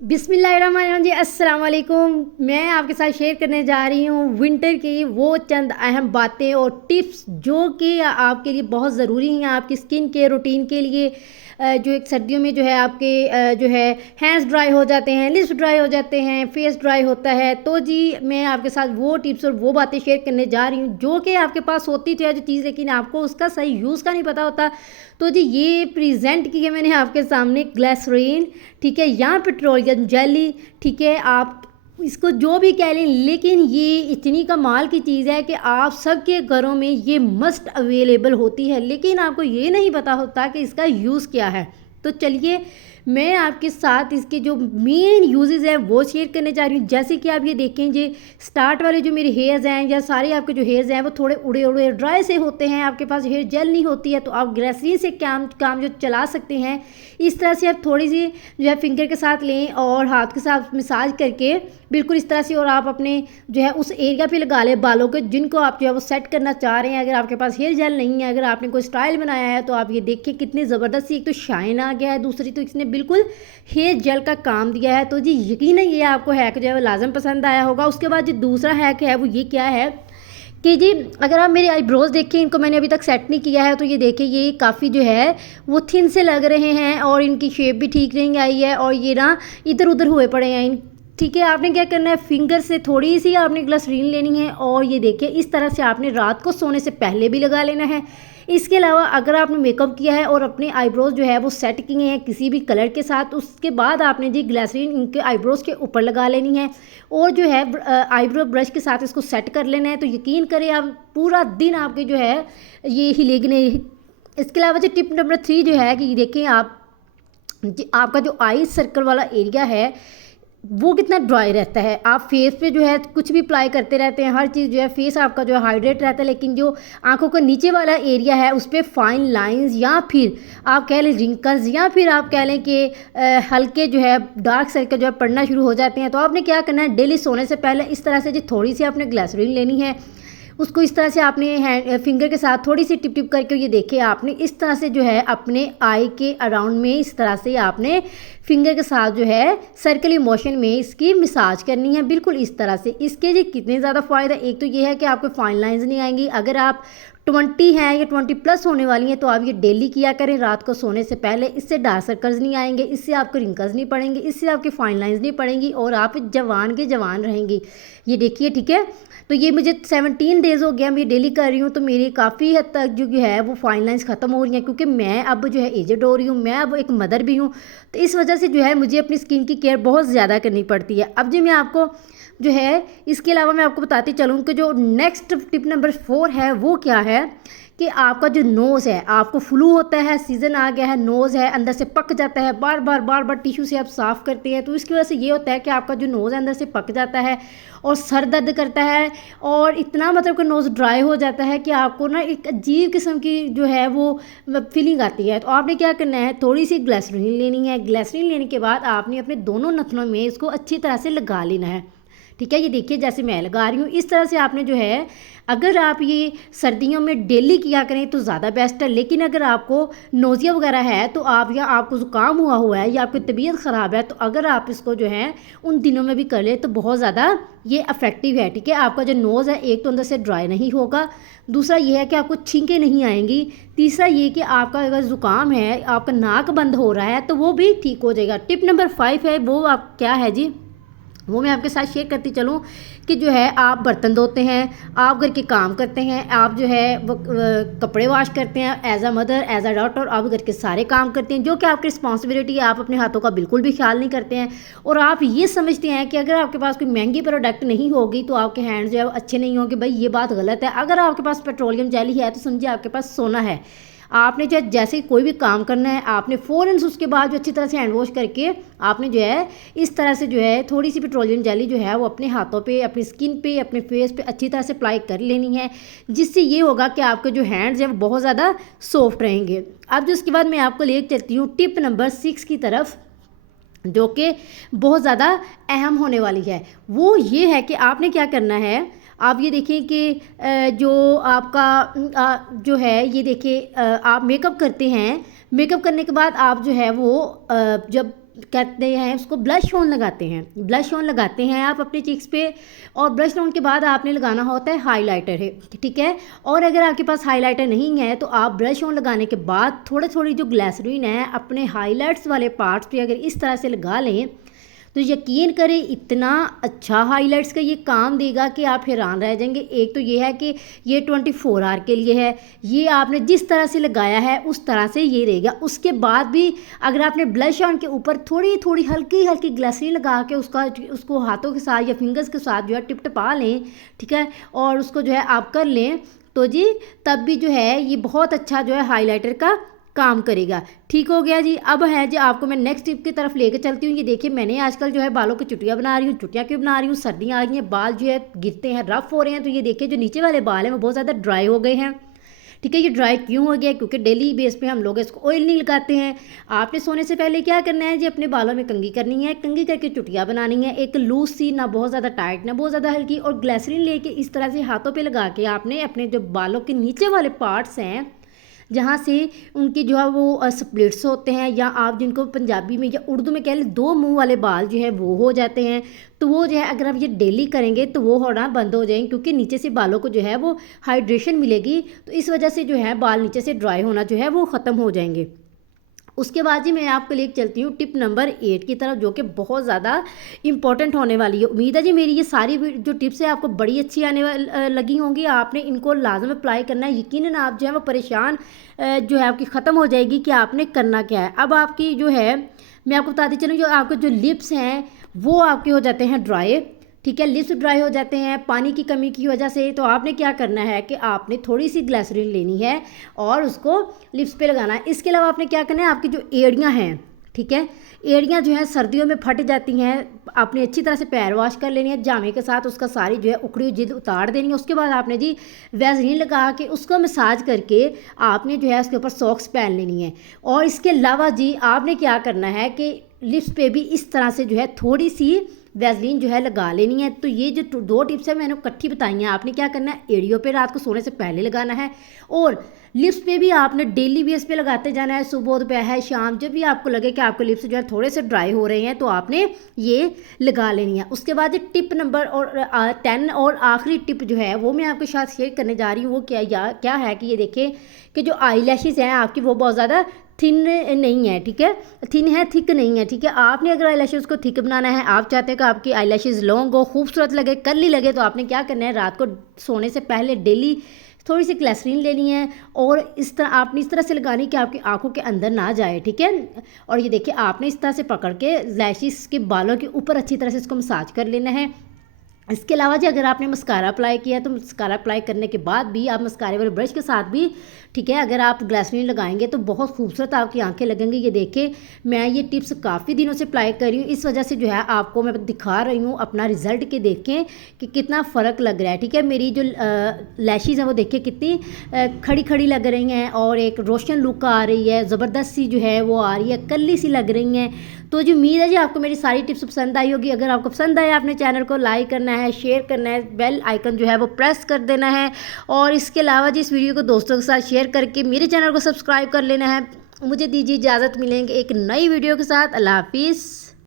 बिस्मिल्लाहिर्रहमानिर्रहीम जी, अस्सलाम वालेकुम। मैं आपके साथ शेयर करने जा रही हूँ विंटर की वो चंद अहम बातें और टिप्स जो कि आपके लिए बहुत ज़रूरी हैं आपकी स्किन केयर रूटीन के लिए। जो एक सर्दियों में जो है आपके जो है हैंड्स ड्राई हो जाते हैं, लिप्स ड्राई हो जाते हैं, फेस ड्राई होता है, तो जी मैं आपके साथ वो टिप्स और वो बातें शेयर करने जा रही हूँ जो कि आपके पास होती तो है जो चीज़, लेकिन आपको उसका सही यूज़ का नहीं पता होता। तो जी ये प्रेजेंट की है मैंने आपके सामने ग्लिसरीन, ठीक है, या पेट्रोलियम जेली, ठीक है, आप इसको जो भी कह लें, लेकिन ये इतनी कमाल की चीज़ है कि आप सबके घरों में ये मस्ट अवेलेबल होती है, लेकिन आपको ये नहीं पता होता कि इसका यूज़ क्या है। तो चलिए मैं आपके साथ इसके जो मेन यूजेस हैं वो शेयर करने जा रही हूँ। जैसे कि आप ये देखें जी, स्टार्ट वाले जो मेरे हेयर्स हैं या सारे आपके जो हेयर्स हैं वो थोड़े उड़े उड़े ड्राई से होते हैं, आपके पास हेयर जेल नहीं होती है, तो आप ग्लिसरीन से काम जो चला सकते हैं। इस तरह से आप थोड़ी सी जो है फिंगर के साथ लें और हाथ के साथ मसाज करके बिल्कुल इस तरह से, और आप अपने जो है उस एरिया पे लगा लें बालों के जिनको आप जो है वो सेट करना चाह रहे हैं। अगर आपके पास हेयर जेल नहीं है, अगर आपने कोई स्टाइल बनाया है, तो आप ये देखिए कितनी ज़बरदस्त, एक तो शाइन आ गया है, दूसरी तो इसने बिल्कुल हेयर जेल का काम दिया है। तो जी यकीनन ये आपको हैक जो है वो लाजम पसंद आया होगा। उसके बाद जो दूसरा हैक है वो ये क्या है कि जी अगर आप मेरे आईब्रोज़ देखें, इनको मैंने अभी तक सेट नहीं किया है, तो ये देखिए ये काफ़ी जो है वो थिन से लग रहे हैं और इनकी शेप भी ठीक नहीं आई है और ये ना इधर उधर हुए पड़े हैं इन। ठीक है, आपने क्या करना है, फिंगर से थोड़ी सी आपने ग्लिसरीन लेनी है और ये देखिए इस तरह से आपने रात को सोने से पहले भी लगा लेना है। इसके अलावा अगर आपने मेकअप किया है और अपने आईब्रोज़ जो है वो सेट किए हैं किसी भी कलर के साथ, उसके बाद आपने जी ग्लिसरीन इनके आईब्रोज़ के ऊपर लगा लेनी है और जो है आईब्रो ब्रश के साथ इसको सेट कर लेना है। तो यकीन करें आप पूरा दिन आपके जो है ये हिलेगी नहीं। इसके अलावा जो टिप नंबर 3 जो है कि देखें आप, आपका जो आई सर्कल वाला एरिया है वो कितना ड्राई रहता है। आप फेस पे जो है कुछ भी अप्लाई करते रहते हैं, हर चीज़ जो है फेस आपका जो है हाइड्रेट रहता है, लेकिन जो आंखों का नीचे वाला एरिया है उस पर फाइन लाइंस या फिर आप कह लें रिंकल्स या फिर आप कह लें कि हल्के जो है डार्क सर्कल जो है पड़ना शुरू हो जाते हैं। तो आपने क्या करना है, डेली सोने से पहले इस तरह से जो थोड़ी सी आपने ग्लिसरीन लेनी है, उसको इस तरह से आपने हैंड फिंगर के साथ थोड़ी सी टिप टिप करके, ये देखिए आपने इस तरह से जो है अपने आई के अराउंड में इस तरह से आपने फिंगर के साथ जो है सर्कुलर मोशन में इसकी मसाज करनी है, बिल्कुल इस तरह से। इसके जी कितने ज़्यादा फ़ायदा, एक तो ये है कि आपको फाइन लाइंस नहीं आएंगी। अगर आप 20 हैं या 20 प्लस होने वाली हैं तो आप ये डेली किया करें रात को सोने से पहले। इससे डार्क सर्कल्स नहीं आएंगे, इससे आपको रिंकल्स नहीं पड़ेंगे, इससे आपकी फाइन लाइंस नहीं पड़ेंगी और आप जवान के जवान रहेंगी। ये देखिए, ठीक है। तो ये मुझे 17 डेज़ हो गया, मैं डेली कर रही हूँ, तो मेरी काफ़ी हद तक जो है वो फाइन लाइंस ख़त्म हो रही हैं, क्योंकि मैं अब जो है एजड हो रही हूँ, मैं अब एक मदर भी हूँ, तो इस वजह से जो है मुझे अपनी स्किन की केयर बहुत ज़्यादा करनी पड़ती है। अब जी मैं आपको जो है इसके अलावा मैं आपको बताती चलूँ कि जो नेक्स्ट टिप नंबर 4 है वो क्या है कि आपका जो नोज़ है, आपको फ्लू होता है, सीज़न आ गया है, नोज़ है अंदर से पक जाता है, बार बार टिश्यू से आप साफ़ करते हैं, तो इसकी वजह से ये होता है कि आपका जो नोज़ है अंदर से पक जाता है और सर दर्द करता है और इतना मतलब कि नोज़ ड्राई हो जाता है कि आपको ना एक अजीब किस्म की जो है वो फीलिंग आती है। तो आपने क्या करना है, थोड़ी सी ग्लिसरीन लेनी है, ग्लिसरीन लेने के बाद आपने अपने दोनों नथनों में इसको अच्छी तरह से लगा लेना है। ठीक है, ये देखिए जैसे मैं लगा रही हूँ इस तरह से आपने जो है, अगर आप ये सर्दियों में डेली किया करें तो ज़्यादा बेस्ट है, लेकिन अगर आपको नोज़िया वगैरह है तो आप, या आपको ज़ुकाम हुआ हुआ है या आपकी तबीयत ख़राब है, तो अगर आप इसको जो है उन दिनों में भी कर ले तो बहुत ज़्यादा ये इफ़ेक्टिव है। ठीक है, आपका जो नोज़ है एक तो अंदर से ड्राई नहीं होगा, दूसरा ये है कि आपको छींकें नहीं आएंगी, तीसरा ये कि आपका अगर ज़ुकाम है, आपका नाक बंद हो रहा है, तो वो भी ठीक हो जाएगा। टिप नंबर 5 है वो आप क्या है जी, वो मैं आपके साथ शेयर करती चलूँ कि जो है आप बर्तन धोते हैं, आप घर के काम करते हैं, आप जो है वो कपड़े वॉश करते हैं, as a mother as a daughter आप घर के सारे काम करते हैं जो कि आपकी रिस्पॉन्सिबिलिटी है, आप अपने हाथों का बिल्कुल भी ख्याल नहीं करते हैं और आप ये समझते हैं कि अगर आपके पास कोई महंगी प्रोडक्ट नहीं होगी तो आपके हैंड जो है वो अच्छे नहीं होंगे। भाई ये बात गलत है। अगर आपके पास पेट्रोलियम जेली है तो समझिए आपके पास सोना है। आपने जो जैसे कोई भी काम करना है, आपने फ़ौरन उसके बाद जो अच्छी तरह से हैंड वॉश करके आपने जो है इस तरह से जो है थोड़ी सी पेट्रोलियम जेली जो है वो अपने हाथों पे, अपनी स्किन पे, अपने फेस पे अच्छी तरह से अप्लाई कर लेनी है, जिससे ये होगा कि आपके जो हैंड्स हैं वो बहुत ज़्यादा सॉफ्ट रहेंगे। अब जो उसके बाद मैं आपको ले चलती हूँ टिप नंबर 6 की तरफ, जो कि बहुत ज़्यादा अहम होने वाली है। वो ये है कि आपने क्या करना है, आप ये देखिए कि जो आपका जो है ये देखिए, आप मेकअप करते हैं, मेकअप करने के बाद आप जो है वो जब कहते हैं उसको ब्लश ऑन लगाते हैं। ब्लश ऑन लगाते हैं आप अपने चीक्स पे, और ब्लश ऑन के बाद आपने लगाना होता है हाइलाइटर है, ठीक है। और अगर आपके पास हाइलाइटर नहीं है तो आप ब्लश ऑन लगाने के बाद थोड़ी थोड़ी जो ग्लिसरीन है अपने हाइलाइट्स वाले पार्ट्स पे अगर इस तरह से लगा लें तो यकीन करें इतना अच्छा हाइलाइट्स का ये काम देगा कि आप हैरान रह जाएंगे। एक तो ये है कि ये 24 आवर के लिए है, ये आपने जिस तरह से लगाया है उस तरह से ये रहेगा। उसके बाद भी अगर आपने ब्लश ऑन के ऊपर थोड़ी थोड़ी हल्की हल्की ग्लिसरीन लगा के उसको हाथों के साथ या फिंगर्स के साथ जो है टिपटिपा लें, ठीक है, और उसको जो है आप कर लें तो जी तब भी जो है ये बहुत अच्छा जो है हाइलाइटर का काम करेगा। ठीक हो गया जी। अब है जी आपको मैं नेक्स्ट टिप की तरफ लेके चलती हूँ। ये देखिए मैंने आजकल जो है बालों की चुटियाँ बना रही हूँ। चुटियाँ क्यों बना रही हूँ? सर्दियाँ आ गई हैं, बाल जो है गिरते हैं, रफ हो रहे हैं। तो ये देखिए जो नीचे वाले बाल हैं वो बहुत ज़्यादा ड्राई हो गए हैं, ठीक है। ये ड्राई क्यों हो गया? क्योंकि डेली बेस पे हम लोग इसको ऑयल नहीं लगाते हैं। आपने सोने से पहले क्या करना है जी, अपने बालों में कंघी करनी है, कंघी करके चुटियाँ बनानी है, एक लूज सी, ना बहुत ज़्यादा टाइट ना बहुत ज़्यादा हल्की, और ग्लिसरीन लेके इस तरह से हाथों पे लगा के आपने अपने जो बालों के नीचे वाले पार्ट्स हैं जहाँ से उनकी जो है वो स्प्लिट्स होते हैं, या आप जिनको पंजाबी में या उर्दू में कह लें दो मुंह वाले बाल जो है वो हो जाते हैं, तो वो जो है अगर आप ये डेली करेंगे तो वो होना बंद हो जाएंगे, क्योंकि नीचे से बालों को जो है वो हाइड्रेशन मिलेगी। तो इस वजह से जो है बाल नीचे से ड्राई होना जो है वो ख़त्म हो जाएंगे। उसके बाद जी मैं आपको लेकर चलती हूँ टिप नंबर 8 की तरफ, जो कि बहुत ज़्यादा इंपॉर्टेंट होने वाली है। उम्मीद है जी मेरी ये सारी जो टिप्स है आपको बड़ी अच्छी लगी होंगी। आपने इनको लाजम अप्लाई करना है, यकीनन आप जो है वो परेशान जो है आपकी ख़त्म हो जाएगी कि आपने करना क्या है। अब आपकी जो है मैं आपको बताती चलूँ, जो आपके जो लिप्स हैं वो आपके हो जाते हैं ड्राई, ठीक है, लिप्स ड्राई हो जाते हैं पानी की कमी की वजह से। तो आपने क्या करना है कि आपने थोड़ी सी ग्लिसरीन लेनी है और उसको लिप्स पे लगाना है। इसके अलावा आपने क्या करना है, आपकी जो एड़ियाँ हैं, ठीक है, एड़ियाँ जो हैं सर्दियों में फट जाती हैं, आपने अच्छी तरह से पैर वॉश कर लेनी है जामे के साथ, उसका सारी जो है उखड़ी हुई जिल्द उतार देनी है। उसके बाद आपने जी वैसलीन लगा के उसको मसाज करके आपने जो है उसके ऊपर सॉक्स पहन लेनी है। और इसके अलावा जी आपने क्या करना है कि लिप्स पे भी इस तरह से जो है थोड़ी सी वैसलीन जो है लगा लेनी है। तो ये जो दो टिप्स है मैंने इकट्ठी बताई हैं। आपने क्या करना है, एड़ियों पे रात को सोने से पहले लगाना है, और लिप्स पे भी आपने डेली बेस पे लगाते जाना है, सुबह दोपहर शाम, जब भी आपको लगे कि आपके लिप्स जो है थोड़े से ड्राई हो रहे हैं तो आपने ये लगा लेनी है। उसके बाद टिप नंबर 10 और आखिरी टिप जो है वो मैं आपके साथ शेयर करने जा रही हूँ। वो क्या है कि ये देखें कि जो आई लैशेज़ हैं आपकी वो बहुत ज़्यादा थिन नहीं है, ठीक है, थिन है, थिक नहीं है, ठीक है। आपने अगर आई लैशेज़ को थिक बनाना है, आप चाहते हैं कि आपकी आई लैशेज़ लॉन्ग हो, खूबसूरत लगे, कर्ली लगे, तो आपने क्या करना है, रात को सोने से पहले डेली थोड़ी सी ग्लिसरीन लेनी है और इस तरह आपने इस तरह से लगानी कि आपकी आंखों के अंदर ना जाए, ठीक है। और ये देखिए आपने इस तरह से पकड़ के लैशेज़ के बालों के ऊपर अच्छी तरह से इसको मसाज कर लेना है। इसके अलावा जी अगर आपने मस्कारा अप्लाई किया है तो मस्कारा अप्लाई करने के बाद भी आप मस्कारे वाले ब्रश के साथ भी, ठीक है, अगर आप ग्लिसरीन लगाएंगे तो बहुत खूबसूरत आपकी आंखें लगेंगी। ये देखें मैं ये टिप्स काफ़ी दिनों से अप्लाई कर रही हूँ, इस वजह से जो है आपको मैं दिखा रही हूँ अपना रिजल्ट के, देखें कि कितना फ़र्क लग रहा है, ठीक है। मेरी जो लैशेज़ हैं वो देखिए कितनी खड़ी खड़ी लग रही हैं और एक रोशन लुक आ रही है, ज़बरदस्त सी जो है वो आ रही है, कल्ली सी लग रही हैं। तो जी उम्मीद है जी आपको मेरी सारी टिप्स पसंद आई होगी। अगर आपको पसंद आया आपने चैनल को लाइक करना है, शेयर करना है, बेल आइकन जो है वो प्रेस कर देना है, और इसके अलावा जी इस वीडियो को दोस्तों के साथ शेयर करके मेरे चैनल को सब्सक्राइब कर लेना है। मुझे दीजिए इजाज़त, मिलेंगे एक नई वीडियो के साथ। अल्लाह हाफिज़।